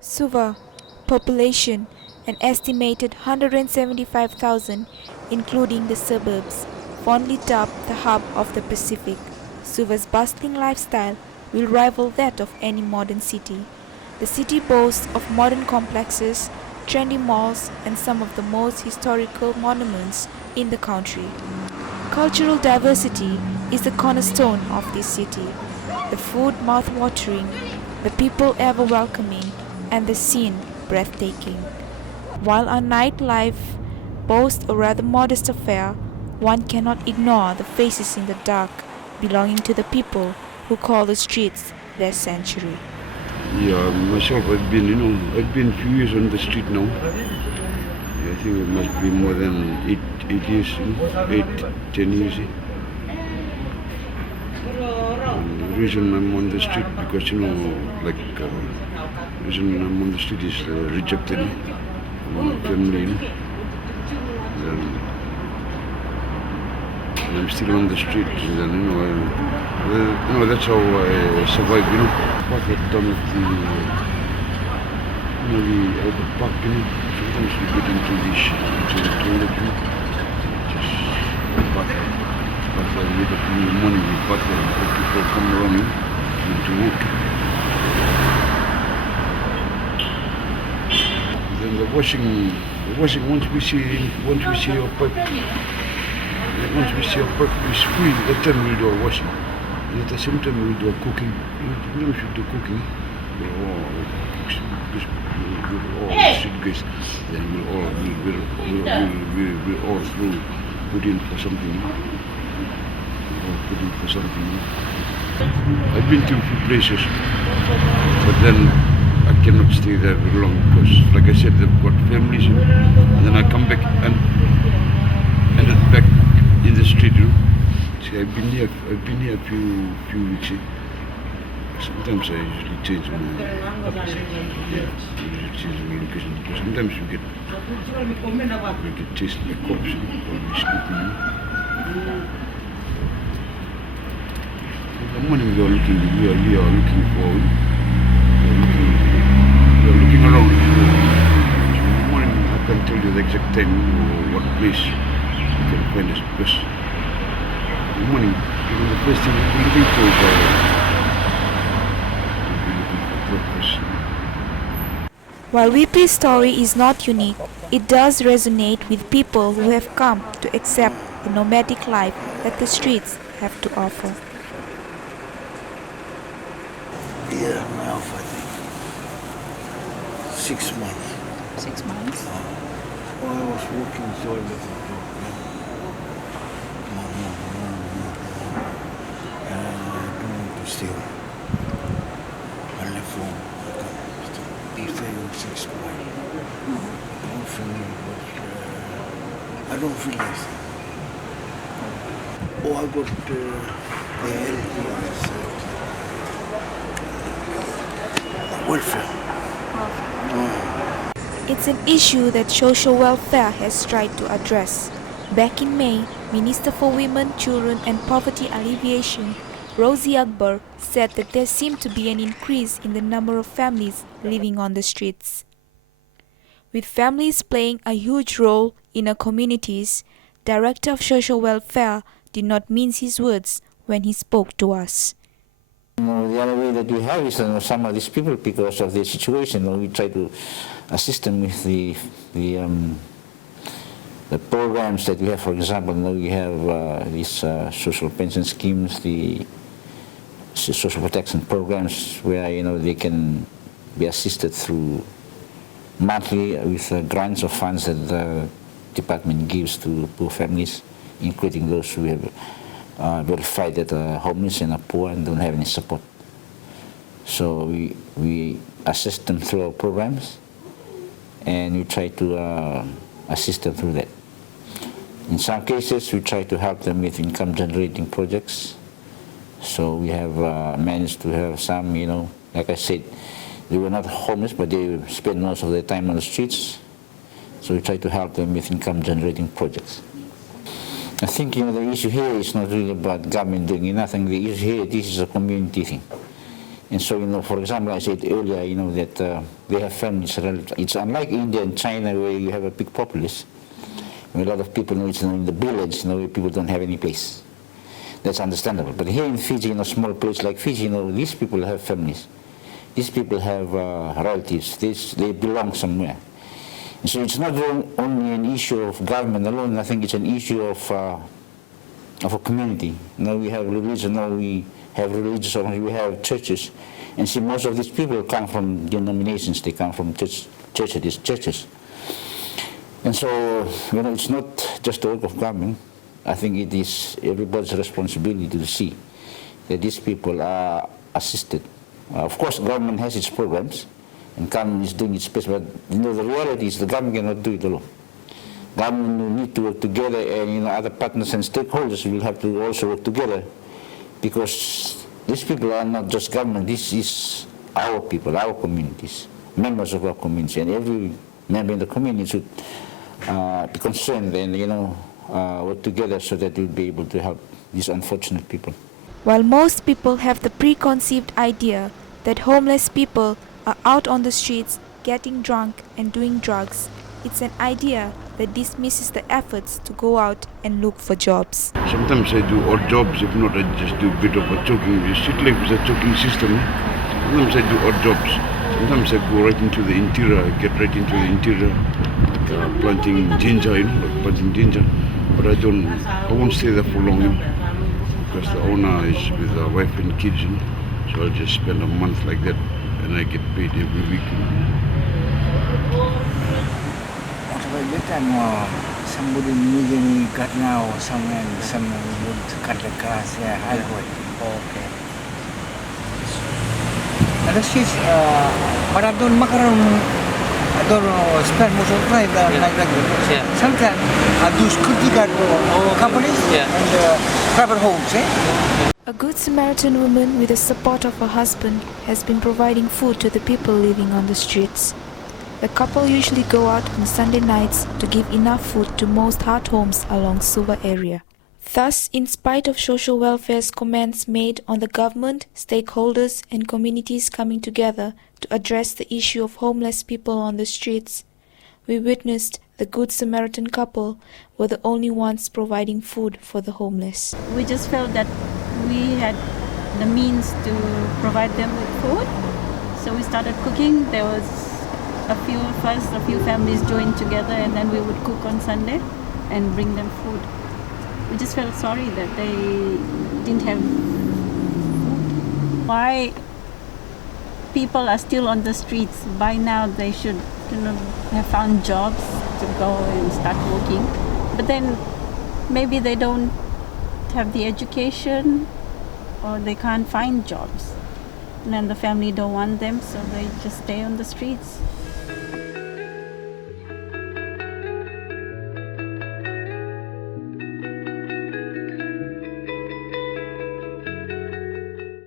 Suva, population an estimated 175,000, including the suburbs, fondly dubbed the hub of the Pacific. Suva's bustling lifestyle will rival that of any modern city. The city boasts of modern complexes, trendy malls, and some of the most historical monuments in the country. Cultural diversity is the cornerstone of this city. The food mouth-watering, the people ever welcoming, and the scene breathtaking. While our nightlife boasts a rather modest affair, one cannot ignore the faces in the dark belonging to the people who call the streets their sanctuary. Yeah, myself, I've been a few years on the street now. I think it must be more than 8 years, 8, 10 years. And the reason I'm on the street because, the reason I'm on the street is rejected from my family, and I'm still on the street, and then, that's how I survive, What I've done with the park, sometimes we get into the toilet, just bath. But I wake up in the morning, we bath and people come around to work. Then the washing, once we see our pipe, is free, that time we do our washing. And at the same time we do our cooking. We should do cooking. We'll all street guys. Then we'll all through put in for something. I've been to a few places, but then I cannot stay there very long because, like I said, they've got families, and then I come back and ended back in the street. See, I've been here a few weeks. Sometimes I usually change my location because sometimes we get chased by cops or we sleeping. The morning we are looking around. So in the morning I can tell you the exact time or what place you can find us because in the morning, the first thing we'll be looking for is breakfast. While Wipri's story is not unique, it does resonate with people who have come to accept the nomadic life that the streets have to offer. Yeah, now I think 6 months. 6 months? Well, I was working toilet and I don't want to steal. I left home. I stayed 6 months. I'm feeling I don't feel like I got the health welfare. It's an issue that social welfare has tried to address. Back in May, Minister for Women, Children and Poverty Alleviation, Rosie Akbar, said that there seemed to be an increase in the number of families living on the streets. With families playing a huge role in our communities, Director of Social Welfare did not mince his words when he spoke to us. The other way that we have is some of these people, because of their situation, we try to assist them with the programs that we have. For example, we have these social pension schemes, the social protection programs, where they can be assisted through monthly with grants of funds that the department gives to poor families, including those who have verified that are homeless and are poor and don't have any support. So we assist them through our programs, and we try to assist them through that. In some cases, we try to help them with income-generating projects. So we have managed to have some, like I said, they were not homeless, but they spend most of their time on the streets. So we try to help them with income-generating projects. I think the issue here is not really about government doing nothing. The issue here, this is a community thing. And so, for example, I said earlier, that they have families. It's unlike India and China where you have a big populace. A lot of people know it's in the village, where people don't have any place. That's understandable. But here in Fiji, in a small place like Fiji, these people have families. These people have relatives. They belong somewhere. And so it's not only an issue of government alone. I think it's an issue of a community. We have religion. We have religious organizations. We have churches. And see, most of these people come from denominations. They come from churches. And so, it's not just the work of government. I think it is everybody's responsibility to see that these people are assisted. Of course, government has its programs, and government is doing its best, but the reality is the government cannot do it alone. Government will need to work together, and other partners and stakeholders will have to also work together, because these people are not just government. This is our people, our communities, members of our community, and every member in the community should be concerned and work together so that we'll be able to help these unfortunate people. While most people have the preconceived idea that homeless people are out on the streets getting drunk and doing drugs, it's an idea that dismisses the efforts to go out and look for jobs. Sometimes I do odd jobs, if not I just do a bit of a choking. The street life is a choking system. Sometimes I do odd jobs. Sometimes I go right into the interior, I get right into the interior, planting ginger, planting ginger. But I won't stay there for long, because the owner is with a wife and kids, so I'll just spend a month like that, and I get paid every week. What about that time somebody immediately got now someone would cut the grass there, highway. Okay. Ada sih, pada tahun makanan atau spend most of the time like that. Sometimes do security guard companies and private homes. A Good Samaritan woman, with the support of her husband, has been providing food to the people living on the streets. The couple usually go out on Sunday nights to give enough food to most heart homes along Suva area. Thus, in spite of social welfare's comments made on the government, stakeholders and communities coming together to address the issue of homeless people on the streets, we witnessed the Good Samaritan couple were the only ones providing food for the homeless. We just felt that we had the means to provide them with food, so we started cooking. There was a few families joined together, and then we would cook on Sunday and bring them food. We just felt sorry that they didn't have food. Why people are still on the streets? By now they should have found jobs to go and start working. But then maybe they don't have the education, or they can't find jobs. And then the family don't want them, so they just stay on the streets.